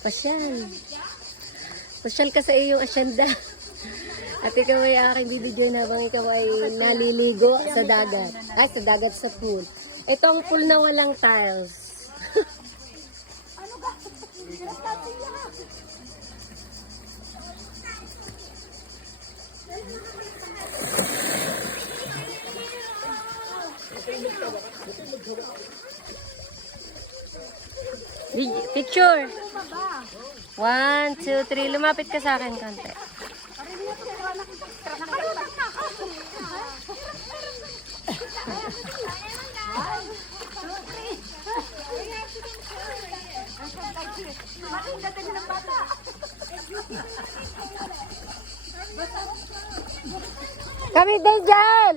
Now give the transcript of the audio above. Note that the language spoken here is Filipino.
Pasyal. Pasyal ka sa iyong asyenda. At ikaw ay aking bibigyan habang ikaw ay naliligo sa dagat. Ay, sa dagat sa pool. Ito ang pool na walang tiles. Picture. 1, 2, 3. Lumapit ka sa akin konti. Kami din dyan!